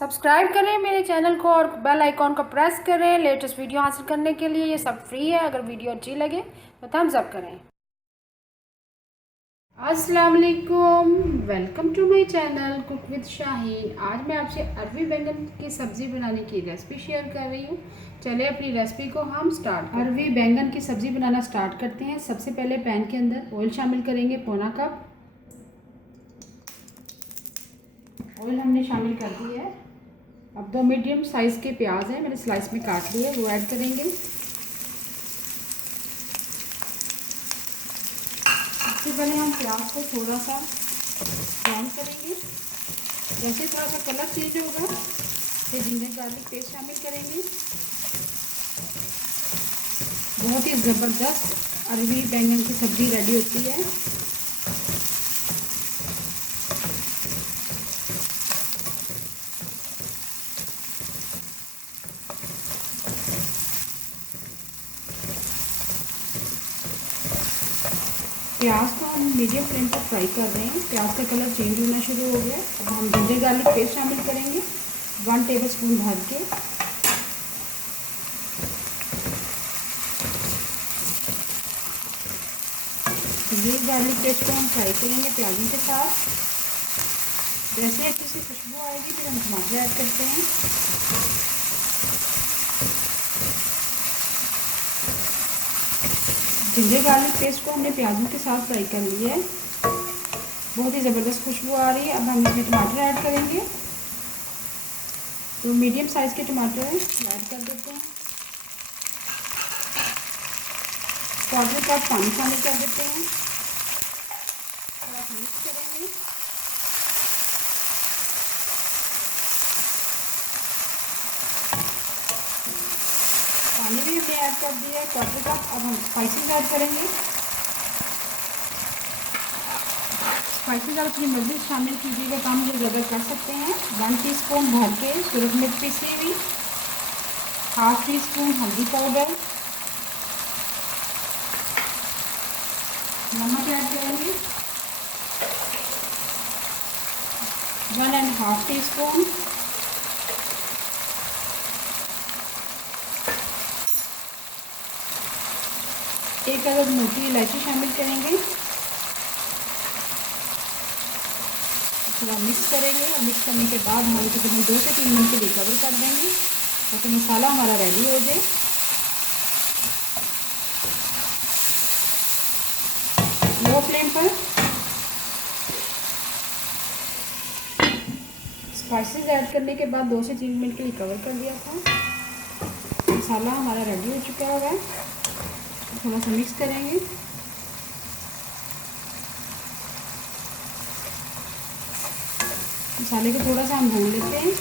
Subscribe करें मेरे channel को और बेल आइकॉन को प्रेस करें लेटेस्ट वीडियो हासिल करने के लिए। ये सब फ्री है। अगर वीडियो अच्छी लगे तो थम्स अप करें। अस्सलाम वालेकुम, welcome to my channel cook with Shaheen. आज मैं आपसे अरबी बैंगन की सब्ज़ी बनाने की रेसिपी शेयर कर रही हूँ। चलिए अपनी रेसिपी को हम स्टार्ट करें। अरबी बैंगन की सब्ज़ी बनाना स्टार्ट करते हैं। सबसे पहले पैन के अंदर ऑयल शामिल करेंगे, पौना कप ऑयल हमने शामिल कर दिया है। अब 2 मीडियम साइज़ के प्याज हैं, मैंने स्लाइस में काट लिए, वो ऐड करेंगे। सबसे पहले हम प्याज को थोड़ा सा ब्राउन करेंगे। जैसे थोड़ा सा कलर चेंज होगा फिर जिंजर गार्लिक पेस्ट शामिल करेंगे। बहुत ही ज़बरदस्त अरबी बैंगन की सब्ज़ी रेडी होती है। प्याज को हम मीडियम फ्लेम पर फ्राई कर रहे हैं। प्याज का कलर चेंज होना शुरू हो गया। अब हम जिंजर गार्लिक पेस्ट शामिल करेंगे 1 टेबलस्पून भर के। जिंजर गार्लिक पेस्ट को हम फ्राई करेंगे प्याजों के साथ। जैसे अच्छी सी खुशबू आएगी फिर हम टमाटर ऐड करते हैं। जिंजर गार्लिक पेस्ट को हमने प्याजों के साथ फ्राई कर लिया है। बहुत ही ज़बरदस्त खुशबू आ रही है। अब हम इसमें टमाटर ऐड करेंगे। तो मीडियम साइज़ के टमाटर ऐड कर देते हैं। 1/4 कप पानी शामिल कर देते हैं। थोड़ा सा मिक्स करेंगे। पानी भी हमने ऐड कर दिया है 1/4 कप। अब हम स्पाइसेस ऐड करेंगे। स्पाइसेस आप अपनी मर्जी से शामिल कीजिएगा, कम या ज़्यादा कर सकते हैं। 1 टीस्पून भर के सूरज मिर्च पीसी हुई, 1/2 टीस्पून हल्दी पाउडर, नमक ऐड करेंगे 1.5 टीस्पून, एक अदद मोटी इलायची शामिल करेंगे। थोड़ा मिक्स करेंगे और मिक्स करने के बाद हम तकरीबन 2 से 3 मिनट के लिए कवर कर देंगे ताकि मसाला हमारा रेडी हो जाए। लो फ्लेम पर स्पाइसेस ऐड करने के बाद 2 से 3 मिनट के लिए कवर कर दिया था। मसाला हमारा रेडी हो चुका होगा। थोड़ा सा मिक्स करेंगे। मसाले को थोड़ा सा हम भून लेते हैं।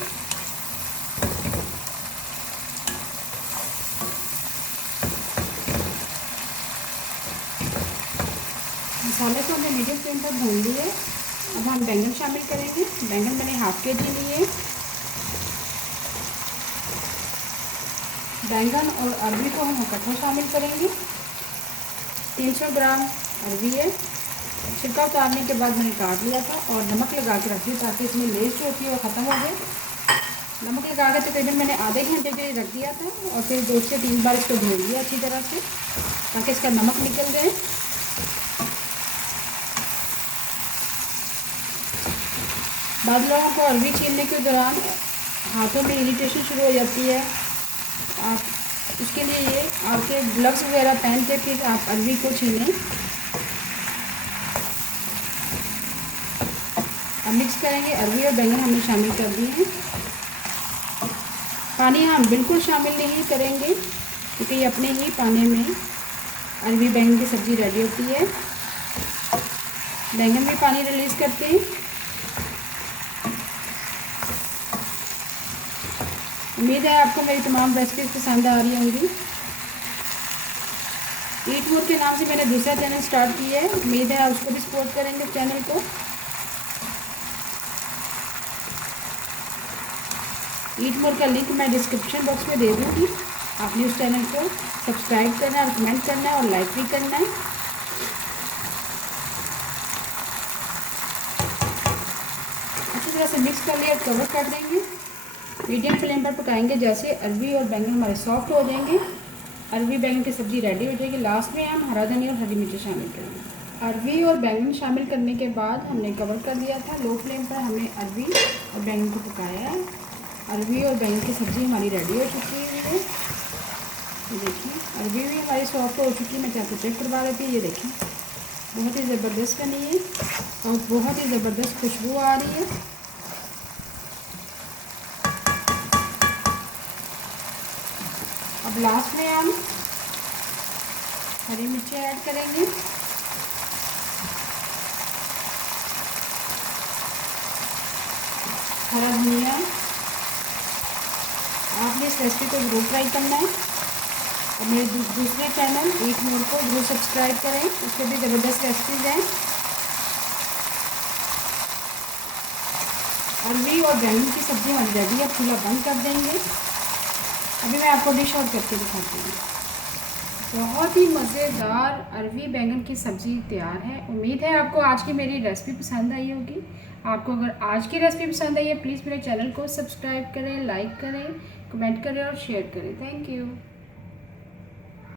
मसाले को हमने मीडियम फ्लेम पर भून लिए। अब हम बैंगन शामिल करेंगे। बैंगन मैंने 1/2 kg लिए। बैंगन और अरबी को हम इकट्ठा शामिल करेंगे। 300 ग्राम अरबी है। छिलका उतारने के बाद मैंने काट लिया था और नमक लगा के रखी ताकि इसमें लेस जो होती है वो ख़त्म हो जाए। नमक लगा के तकरीबन मैंने आधे घंटे के लिए रख दिया था और फिर 2 से 3 बार इसको धो लिया अच्छी तरह से ताकि इसका नमक निकल जाए। बाद लोगों को अरबी छीलने के दौरान हाथों में इरिटेशन शुरू हो जाती है। आप उसके लिए ये आपके ग्लव्स वगैरह पहन के फिर आप अरबी को छीलें। अब मिक्स करेंगे। अरबी और बैंगन हमने शामिल कर दिए हैं। पानी हम बिल्कुल शामिल नहीं करेंगे क्योंकि ये अपने ही पानी में अरबी बैंगन की सब्ज़ी रेडी होती है। बैंगन भी पानी रिलीज़ करते हैं। उम्मीद है आपको मेरी तमाम रेसिपीज़ पसंद आ रही होंगी। ईट मोर के नाम से मैंने दूसरा चैनल स्टार्ट किया है। उम्मीद है आप उसको भी सपोर्ट करेंगे इस चैनल को। ईट मोर का लिंक मैं डिस्क्रिप्शन बॉक्स में दे दूँगी। आपने उस चैनल को सब्सक्राइब करना है, कमेंट करना है और लाइक भी करना है। अच्छी तरह से मिक्स कर लिया, कवर कर देंगे। मीडियम फ्लेम पर पकाएंगे। जैसे अरवी और बैंगन हमारे सॉफ्ट हो जाएंगे, अरवी बैंगन की सब्ज़ी रेडी हो जाएगी। लास्ट में हम हरा धनिया और हरी मिर्ची शामिल करेंगे। अरवी और बैंगन शामिल करने के बाद हमने कवर कर दिया था। लो फ्लेम पर हमने अरवी और बैंगन को पकाया है। अरवी और बैंगन की सब्ज़ी हमारी रेडी हो चुकी है। ये देखिए अरवी भी हमारी सॉफ्ट हो चुकी है। मैं आपको चेक करवा देती हूँ। ये देखिए बहुत ही ज़बरदस्त बनी है और बहुत ही ज़बरदस्त खुशबू आ रही है। अब लास्ट में हम हरी मिर्ची ऐड करेंगे। हरा धनिया। आपने इस रेसिपी को ज़रूर ट्राई करना है और मेरे दूसरे चैनल ईट मोर को ज़रूर सब्सक्राइब करें। उसके भी ज़बरदस्त रेसिपीज़ हैं। अरवी और बैंगन की सब्ज़ी हमारी रेडी है। चूल्हा बंद कर देंगे। अभी मैं आपको डिश आउट करके दिखाती हूँ। बहुत ही मज़ेदार अरवी बैंगन की सब्ज़ी तैयार है। उम्मीद है आपको आज की मेरी रेसिपी पसंद आई होगी। आपको अगर आज की रेसिपी पसंद आई है प्लीज़ मेरे चैनल को सब्सक्राइब करें, लाइक करें, कमेंट करें और शेयर करें। Thank you.